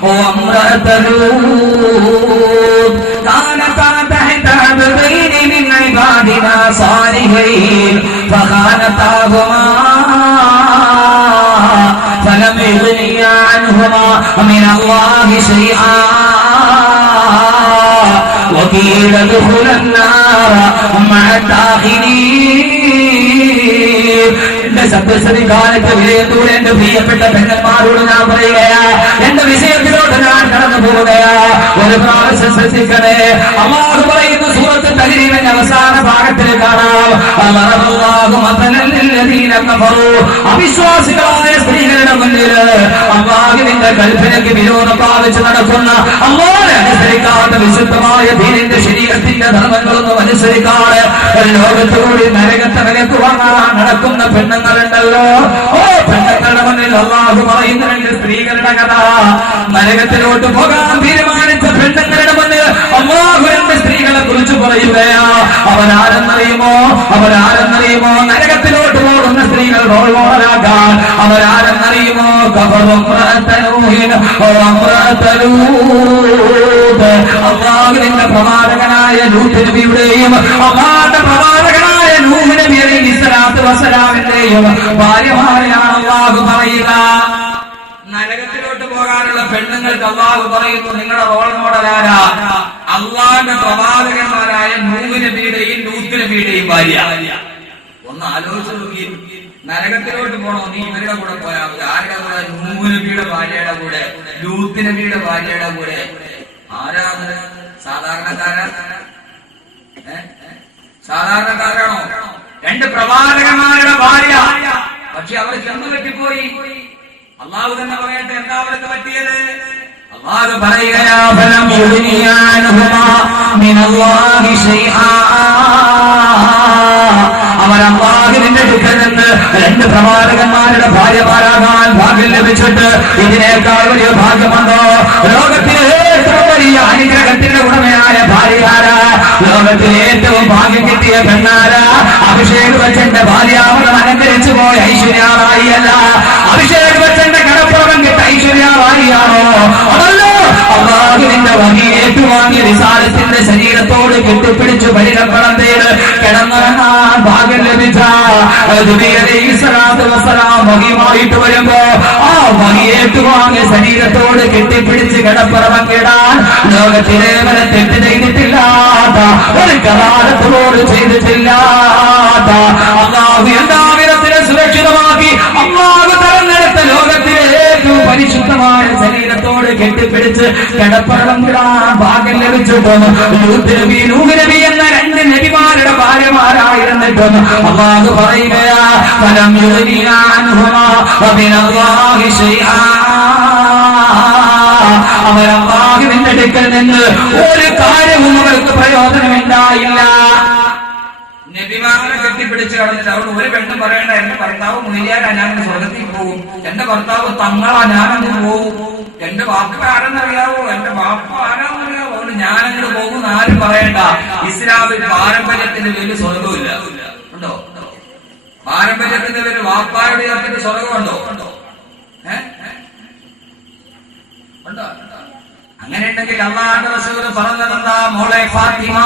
وامرأة لوط كانتا تحت عبدين من عبادنا صالحين فخانتاهما فلم يغنيا عنهما من الله شيئا وقيل ادخلا النار مع الداخلين. സത്യസതി കാലത്ത് വിജയത്തോടെ എന്റെ പ്രിയപ്പെട്ട പെണ്ണന്മാരോട് ഞാൻ പറയുകയാ, എന്റെ വിഷയത്തിലോട്ട് ഞാൻ കടന്നു പോവുകയാ. ഒരു പ്രാവശ്യം ശ്രദ്ധിക്കണേ. അല്ലാഹു പറയുന്ന സൂറത്ത് തഹ്രീമിന്റെ അവസാന ഭാഗത്തിൽ കാണാം, അല്ലാഹു മതലൽ ലല്ലദീന കഫറു, അവിശ്വാസികളായ സ്ത്രീകളുടെ മുന്നിൽ അല്ലാഹുവിന്റെ കൽപ്പനയ്ക്ക് വിരോധം പാലിച്ച് നടക്കുന്ന, അല്ലാഹുവിനെ അനുസരിക്കാത്ത വിശുദ്ധമായ ദീനിന്റെ ശരീഅത്തിന്റെ ധർമ്മങ്ങളൊന്നും അനുസരിക്കാതെ ലോകത്തോട് നരകത്തെ വിലക്കുവാൻ നടക്കുന്ന പെണ്ണുങ്ങളുണ്ടല്ലോ. ഓ പെണ്ണുങ്ങളുടെ മുന്നിൽ അല്ലാഹു പറയുന്ന 2 സ്ത്രീകളുടെ കഥ. നരകത്തിലോട്ട് പോകാൻ തീരുമാനിച്ച പെണ്ണുങ്ങളുടെ മുന്നിൽ അല്ലാഹു 2 സ്ത്രീകളെ കുറിച്ച് പറയുകയാ. അവരാരെന്നറിയുമോ? നരകത്തിലോട്ട് പോകുന്ന സ്ത്രീകൾ റോൾ മോഡലാക്കാൻ അവരാരെന്നറിയുമോ? അല്ലാഹുവിന്റെ പ്രവാചകനായ ലൂത്ത് നബിയുടെയും അല്ലാഹുവിന്റെ പ്രവാചകനായ നൂഹ് നബി അലൈഹിസ്സലാത്തു വസ്സലാമിന്റെയും ഭാര്യമാരെയാണ് അല്ലാഹു പറയുക. നരകത്തിലോട്ട് പോകാനുള്ള പെണ്ണുങ്ങൾക്ക് അല്ലാഹു പറയുന്നു, നിങ്ങളുടെ റോൾ മോഡലാരാ? അല്ലാഹുവിന്റെ പ്രവാചകന്മാരായ നൂഹ് നബിയുടെയും ലൂത്ത് നബിയുടെയും ഭാര്യ. ഒന്ന് ആലോചിച്ച് നോക്കി. നരകത്തിലോട്ട് പോണോ? നീ ഇവരുടെ കൂടെ പോയാൽ മതി. ആരുടെ കൂടെ? നൂഹ് നബിയുടെ ഭാര്യയുടെ കൂടെ, ലൂത്ത് നബിയുടെ ഭാര്യയുടെ കൂടെ. ആരാണ്? സാധാരണക്കാരാണോ? 2 പ്രവാചകന്മാരുടെ ഭാര്യ. പക്ഷെ അവർ ചെന്നു പറ്റിപ്പോയി. അല്ലാഹു തന്നെ പറയട്ടെ എന്താ അവർക്ക് പറ്റിയത്? അല്ലാഹു പറയുകയാ, ഫലം യുഗ്നിയാൻഹുമാ മിനല്ലാഹി ശൈആ. അവർ അല്ലാഹുവിന്റെ അടുക്കൽ നിന്ന് 2 പ്രവാചകന്മാരുടെ ഭാര്യമാരാകാൻ ഭാഗ്യം ലഭിച്ചിട്ട് ഇതിനേക്കാൾ വലിയ ഭാഗ്യമുണ്ടോ? ലോകത്തിലെ ഏറ്റവും വലിയ അനുഗ്രഹത്തിന്റെ ഉടമയായ ഭാര്യയാരാ? ലോകത്തിലെ ഏറ്റവും ഭാഗ്യം കിട്ടിയ പെണ്ണാരാ? അഭിഷേക് ബച്ചന്റെ ഭാര്യാമൃതം അലങ്കരിച്ചു പോയ ഐശ്വര്യാറായിയല്ല, അഭിഷേക് ബച്ചന്റെ കടപ്പുറം കിട്ട ഐശ്വര്യാറായിയാണോ? അതല്ലോ അല്ലാഹുവിന്റെ വഹിയേറ്റുവാങ്ങിയ വിശാലത്തിന്റെ ശരീരത്തോട് കെട്ടിപ്പിടിച്ചു പരിരംഭണം ചെയ്ത് കിടന്നിറങ്ങാൻ ഭാഗ്യം ലഭിച്ച വഹിയുമായിട്ട് വരുമ്പോ ആ വഹിയേറ്റുവാങ്ങിയ ശരീരത്തോട് കെട്ടിപ്പിടിച്ച് കിടപ്പുറം കിടാൻ ലോകത്തിലെ വരെ തെറ്റ് ചെയ്തിട്ടില്ലാത്ത ഒരു കരാരത്തോട് ചെയ്തിട്ടില്ലാത്ത അല്ലാഹു എല്ലാ വിധത്തിലും സുരക്ഷിതമാക്കി അല്ലാഹു തെരഞ്ഞെടുത്ത ലോകത്തിലെ ഏറ്റവും പരിശുദ്ധമായ ശരീരത്തോട് കെട്ടിപ്പിടിച്ച് കിടപ്പറം കിടാൻ ഭാഗ്യം ലഭിച്ചിട്ടും ലൂത്ത് നബി, നൂഹ് നബി എന്ന 2 നബിമാരുടെ ഭാര്യമാരായിരുന്നിട്ടും അല്ലാഹു പറയുകയാ, ഫലം യുഗ്നിയാൻഹുമാ മിനല്ലാഹി ശൈആ. അവർ അല്ലാഹുവിന്റെ അടുക്കൽ നിന്ന് ഒരു കാര്യവും അവർക്ക് പ്രയോജനമുണ്ടായില്ല. നബിമാരെ കെട്ടിപ്പിടിച്ച് കിടന്നിട്ട് അവിടെ ഒരു പെണ്ണും പറയണ്ട, എന്റെ ഭർത്താവ് മുനിയാരാ, ഞാനങ്ങ് സ്വർഗത്തിൽ പോകും, എന്റെ ഭർത്താവ് തങ്ങളാ, ഞാനങ്ങ് പോകും, എന്റെ വാപ്പ ആരെന്നറിയാവോ, എന്റെ വാപ്പ ആരാന്നറിയാവോ, അതുകൊണ്ട് ഞാനങ്ങ് പോകും ആരും പറയണ്ട. ഇസ്ലാമിൽ പാരമ്പര്യത്തിന്റെ പേരിൽ സ്വർഗമില്ല. ഉണ്ടോ? പാരമ്പര്യത്തിന്റെ പേരിൽ വാപ്പായുടെ ചേർത്തിട്ട് സ്വർഗമുണ്ടോ? ഉണ്ടോ? അങ്ങനെ ഉണ്ടെങ്കിൽ അല്ലാഹുവിന്റെ റസൂൽ പറഞ്ഞതെന്താ? മോളെ ഫാത്തിമ,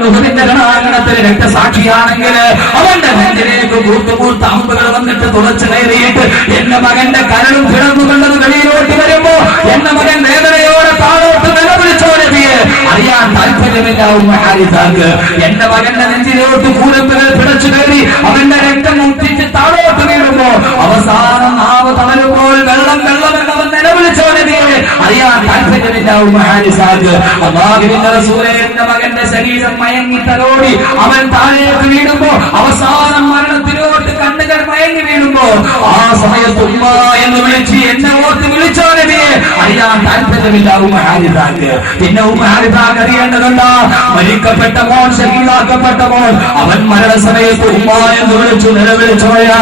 നൂഹിന്റെ രണാങ്കണത്തിൽ രക്തസാക്ഷിയാണെങ്കിൽ അവന്റെ നെഞ്ചിലേക്ക് കൂർത്ത അമ്പുകൾ വന്നിട്ട് തുളച്ചു കയറിയിട്ട് എന്റെ മകന്റെ കരളും പിളർന്നുകൊണ്ടത് വെളിയിലോട്ട് വരുമ്പോ എന്റെ മകൻ വേദനയോടെ താഴോട്ട് നിലവിളിച്ചോടിയെ അറിയാൻ താല്പര്യമില്ല ഹാരിസാക്ക്. എന്റെ മകന്റെ നെഞ്ചിലോട്ട് കൂരമ്പുകൾ പിടച്ചു കയറി അവന്റെ രക്തം മുട്ടിച്ച് താഴോട്ട് വീഴുമ്പോ അവസാനം നാവ് തളരുമ്പോൾ വെള്ളം എന്നവൻ നിലവിളിച്ചോടിയെ അറിയാൻ താല്പര്യമില്ല ഹാരിസാക്ക്. അല്ലാഹുവിന്റെ റസൂലേ എന്റെ മകന്റെ ശരീരം മയങ്ങി തലോടി അവൻ താഴേക്ക് വീഴുമ്പോ അവസാനം മരണത്തിലോട്ട് കണ്ണുകൾ മയങ്ങി വീഴുമ്പോ ആ സമയത്ത് ഉമ്മ എന്ന് വിളിച്ച് എന്നെ ഓർത്ത് വിളിച്ചോ നബിയെ അറിയാൻ താല്പര്യമില്ല ഉമ്മഹാരിതാക്ക്. പിന്നെ ഉമ്മഹാരിതാക്ക് അറിയേണ്ടതുണ്ട് മരിക്കപ്പെട്ട മോൻ ശഹീദാക്കപ്പെട്ട മോൻ അവൻ മരണസമയത്ത് ഉമ്മ എന്ന് വിളിച്ചു നിലവിളിച്ചോയാ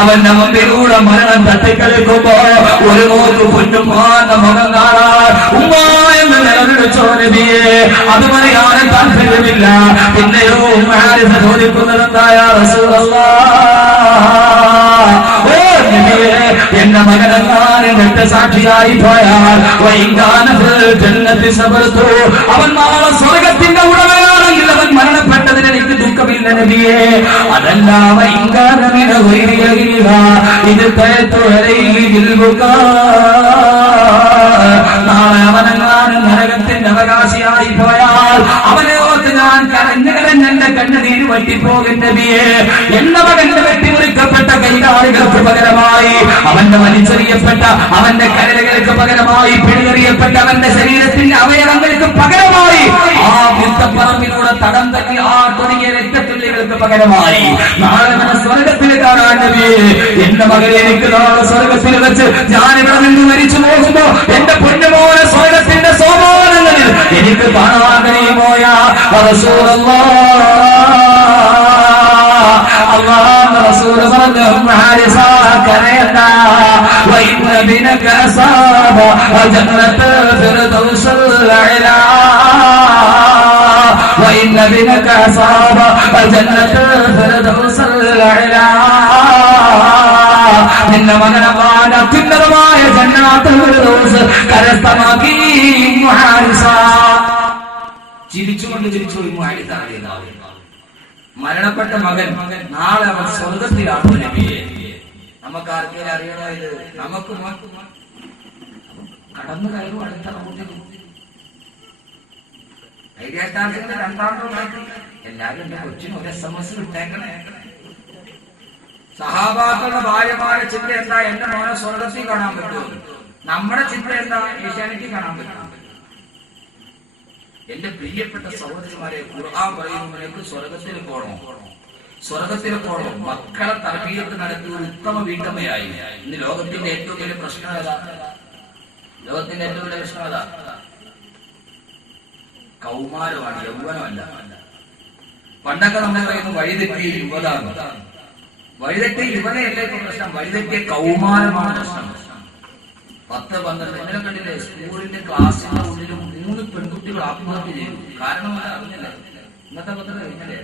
അവന്റെ മുമ്പിലൂടെ മരണം തട്ടിക്കളിക്കുമ്പോ ഒരു നോക്ക് പൊന്നുമാന്റെ മുഖം കാണാൻ ഉമ്മ എന്ന് നിലവിളിച്ചോ നബിയെ അത് പറയാൻ താല്പര്യമില്ല. പിന്നെയോ ഉമ്മഹാരിത ചോദിക്കുന്നത് എന്തായാ റസൂലല്ലാഹ് എന്റെ മകനെങ്ങാനും രക്തസാക്ഷിയായി പോയാൽ അവൻ നാളെ സ്വർഗത്തിന്റെ ഉടമയാണെങ്കിൽ അവൻ മരണപ്പെട്ടതിന് എനിക്ക് ദുഃഖമില്ല നബിയെ. അതല്ല ഇത് നാളെ അവനെങ്ങാനും നരകത്തിന്റെ അവകാശിയായി പോയാൽ അവനെ ഓർത്ത് ഞാൻ കരഞ്ഞുകരഞ്ഞ എന്റെ കണ്ണുനീര് വറ്റിപ്പോകും നബിയെ. എന്റെ മകന്റെ വെട്ടിമുറിക്കപ്പെട്ട കൈകാലുകൾക്ക് പകരമായി അവന്റെ വലിച്ചെറിയപ്പെട്ട അവന്റെ കരളുകൾക്ക് പകരമായി പിഴുതെറിയപ്പെട്ട അവന്റെ ശരീരത്തിന്റെ അവയവങ്ങൾക്ക് പകരമായി ആ യുദ്ധപ്പറമ്പിലൂടെ തടം തട്ടി ആ തുടങ്ങിയ രക്തത്തുള്ളികൾക്ക് പകരമായി നാളെ അവനെ സ്വർഗത്തിൽ കാണാൻ നബിയെ. എന്റെ മകനെ എനിക്ക് നാളെ സ്വർഗത്തിൽ വെച്ച് ഞാനിവിടെ നിന്ന് മരിച്ചു പോകുമ്പോ എന്റെ പൊന്നുമോനെ സ്വർഗത്തിന്റെ സോപാനങ്ങളിൽ എനിക്ക് കാണാൻ കഴിയുമോയാ അല്ലാഹുവിന്റെ റസൂൽ സല്ലല്ലാഹു അലൈഹി വസല്ലം കരയണ്ട വഇന്ന ബിനക അസാബ ജന്നത്ത് ഫിർദൗസുൽ അഅ്ലാ വഇന്ന ബിനക അസാബ ജന്നത്ത് ഫിർദൗസുൽ അഅ്ലാ നിന്റെ മകനമായ അത്യുന്നതമായ ജന്നത്തുൽ ഫിർദൗസ് കരസ്ഥമാക്കി മുഹാരിസ. ചിരിച്ചുകൊണ്ട് ചിരിച്ചു മുഹാരിസ മരണപ്പെട്ട മകൻ നാളെ അവൻ സ്വർഗത്തിലാണ് നബിയെ. നമുക്ക് ആർക്കെങ്കിലും അറിയണോ ഇത്? നമുക്ക് കടന്നു കയറും അടുത്ത ഐഡിയ സ്റ്റാർസിന്റെ രണ്ടാമത്തെ എല്ലാവരും എന്റെ കൊച്ചിന് ഒരു SMS വിട്ടേക്കണേ. സഹാബാക്കളുടെ ഭാര്യമാരുടെ ചിന്ത എന്താ? എന്റെ മോനെ സ്വർഗത്തിൽ കാണാൻ പറ്റുമോ? നമ്മുടെ ചിന്ത എന്താ? ഏഷ്യാനെറ്റിൽ കാണാൻ പറ്റും. എന്റെ പ്രിയപ്പെട്ട സഹോദരിമാരെ, ഖുർആൻ പറയുന്നവർക്ക് സ്വർഗത്തിൽ പോകണം, സ്വർഗത്തിൽ പോകണം. മക്കളെ തർബീയത്ത് നടത്തിയ ഒരു ഉത്തമ വീട്ടമ്മയായി. ഇന്ന് ലോകത്തിന്റെ ഏറ്റവും വലിയ പ്രശ്നം ഏതാ? ലോകത്തിന്റെ ഏറ്റവും വലിയ പ്രശ്നം ഏതാ? കൗമാരമാണ്, യൗവനമല്ല. പണ്ടൊക്കെ നമ്മൾ പറയുന്നു വഴിതെറ്റിയ യുവതാണ്. വഴിതെറ്റിയ യുവതയല്ലേ ഇപ്പൊ പ്രശ്നം, വഴിതെറ്റിയ കൗമാരമാണ് പ്രശ്നം. 10-12 ഇന്നലെ കണ്ടില്ലേ സ്കൂളിന്റെ ക്ലാസ്സിന്റെ ഉള്ളിൽ 3 പെൺകുട്ടികൾ ആത്മഹത്യ ചെയ്തു. കാരണം അറിഞ്ഞില്ലേ? ഇന്നത്തെ പത്രം കഴിഞ്ഞല്ലേ?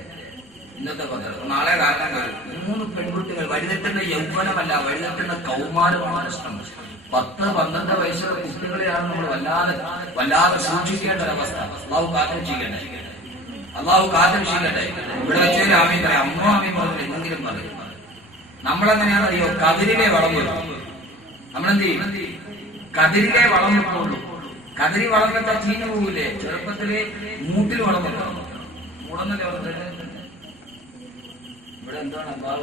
ഇന്നത്തെ പത്രം നാളെ കാരണം 3 പെൺകുട്ടികൾ. വഴിതെറ്റുന്ന യൗവനമല്ല, വഴിതെറ്റുന്ന കൗമാരമാണ് പ്രശ്നം. 10-12 വയസ്സുള്ള കുട്ടികളെയാണ് നമ്മൾ വല്ലാതെ സൂക്ഷിക്കേണ്ട ഒരവസ്ഥ. അള്ളാഹു കാത്തുരക്ഷിക്കട്ടെ, അള്ളാഹു കാത്തുരക്ഷിക്കട്ടെ. ഇവിടെ വെച്ചൊരു ആമീൻ പറയാം, അമ്മ ആമീൻ പറഞ്ഞു എന്തെങ്കിലും പറയും. നമ്മളെങ്ങനെയാണ് അറിയോ? കതിരിലെ വളം വെക്കും. നമ്മളെന്ത് ചെയ്യും? കതിരിലെ വളം വെക്കുള്ളൂ. കതിരി വളം വെച്ചാൽ ചീഞ്ഞു പോകില്ലേ? ചെറുപ്പത്തില് മൂട്ടിൽ വളം വെക്കണം. മൂടന്നല്ലേ വളർന്നത്? ഇവിടെ എന്താണ് അള്ളാഹു?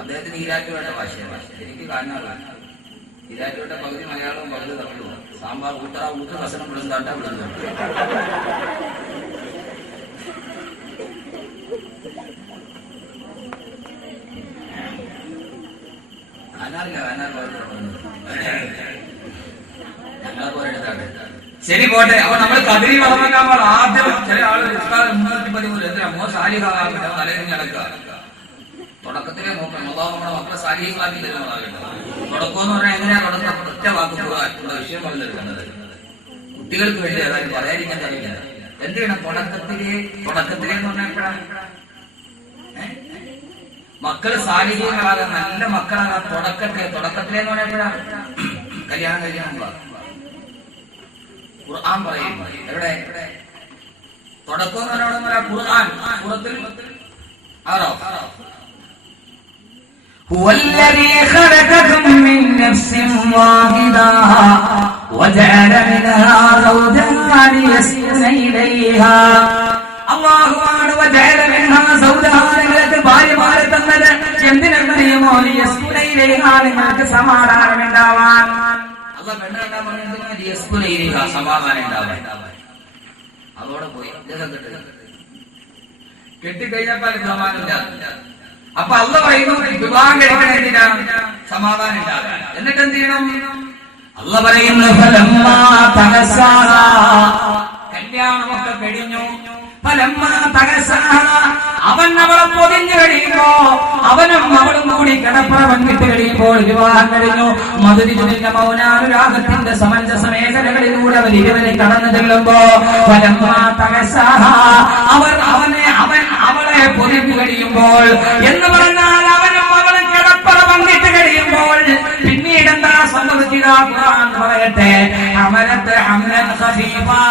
അദ്ദേഹത്തിന് ഈരാറ്റുപേട്ട ഭാഷയാണ്. എനിക്ക് കാണാറില്ല. ഈരാറ്റുപേട്ട പകുതി മലയാളവും പകുതി തമിഴും. സാമ്പാർ കൂട്ടറ കൂട്ട് കസനം വിളുന്നാട്ട വിളുന്നുണ്ട്. ശരി പോട്ടെ. അപ്പൊ നമ്മൾ കതിരി വളർന്നേക്കാൻ പാടില്ല. ആദ്യം ചില ആളുകൾ 313 തലേന്ന് നടക്കുക. തുടക്കത്തിലേ നോക്കണം. അതാവും നമ്മുടെ മക്കളെ സാലിഹ്യമാക്കി തരുന്നതാകട്ടെ. തുടക്കം എന്ന് പറഞ്ഞാൽ എങ്ങനെയാ തുടങ്ങുന്ന ഒറ്റ വാക്കുള്ള വിഷയം പറഞ്ഞു തരുന്നത്. കുട്ടികൾക്ക് വേണ്ടി അതായത് പറയാതിരിക്കാൻ കഴിയില്ല. എന്ത് ചെയ്യണം? തുടക്കത്തിലേ എന്ന് പറഞ്ഞാൽ എപ്പോഴാണ് മക്കള് സാലിഹ്യങ്ങളാകാൻ, നല്ല മക്കളാകാൻ തുടക്കത്തിലേന്ന് പറഞ്ഞാൽ എപ്പോഴാണ്? കല്യാണം കഴിയാനുള്ള ഖുർആൻ പറയും. എവിടെ തുടക്കം എന്ന് പറഞ്ഞാൽ ഖുർആൻ സൂറത്തിൽ ആരോ هو الذي خلقكم من نفس واحدة وجعل منها زوجها ليسكن إليها. അല്ലാഹുവാണ് വജഅല മിൻഹാ സൗജഹാ, നിങ്ങൾക്ക് ഭാര്യമാരെ തന്നത് എന്തിനെന്നറിയുമോ? ലിയസ്കുന ഇലൈഹാ, നിങ്ങൾക്ക് സമാധാനം ഉണ്ടാവാൻ. അള്ളാഹ് പെണ്ണ് കണ്ടാൻ പറഞ്ഞാൽ സമാധാനം ഉണ്ടാവാൻ. അതോടെ പോയി കെട്ടിക്കഴിഞ്ഞാൽ സമാധാനമില്ല. അപ്പൊ അള്ളാഹ് പറയുന്നു വിവാഹം കഴിക്കണം എന്തിനാ? സമാധാനം ഉണ്ടാകാൻ. എന്നിട്ട് എന്ത് ചെയ്യണം? അള്ളാഹ് പറയുന്നു കല്യാണമൊക്കെ കഴിഞ്ഞു, അവൻ അവളെ പൊതിഞ്ഞു കഴിയുമ്പോ അവനും അവളും കൂടി കിടപ്പറ പങ്കിട്ട് കഴിയുമ്പോൾ വിവാഹം കഴിഞ്ഞു. മധുരിജുവിന്റെ മൗനാനുരാഗത്തിന്റെ സമഞ്ജസ മേഖലകളിലൂടെ അവർ ഇരുവരെ കടന്നു ചെല്ലുമ്പോ അവൻ അവളെ പൊതിഞ്ഞു കഴിയുമ്പോൾ എന്ന് പറഞ്ഞാൽ അവനും അവളും കിടപ്പറ പങ്കിട്ട് കഴിയുമ്പോൾ പിന്നീട് എന്താ സംഭവിക്കുക? ഖുർആൻ പറയട്ടെ, അമലത്ത് അംലൻ ഖഫീഫാ,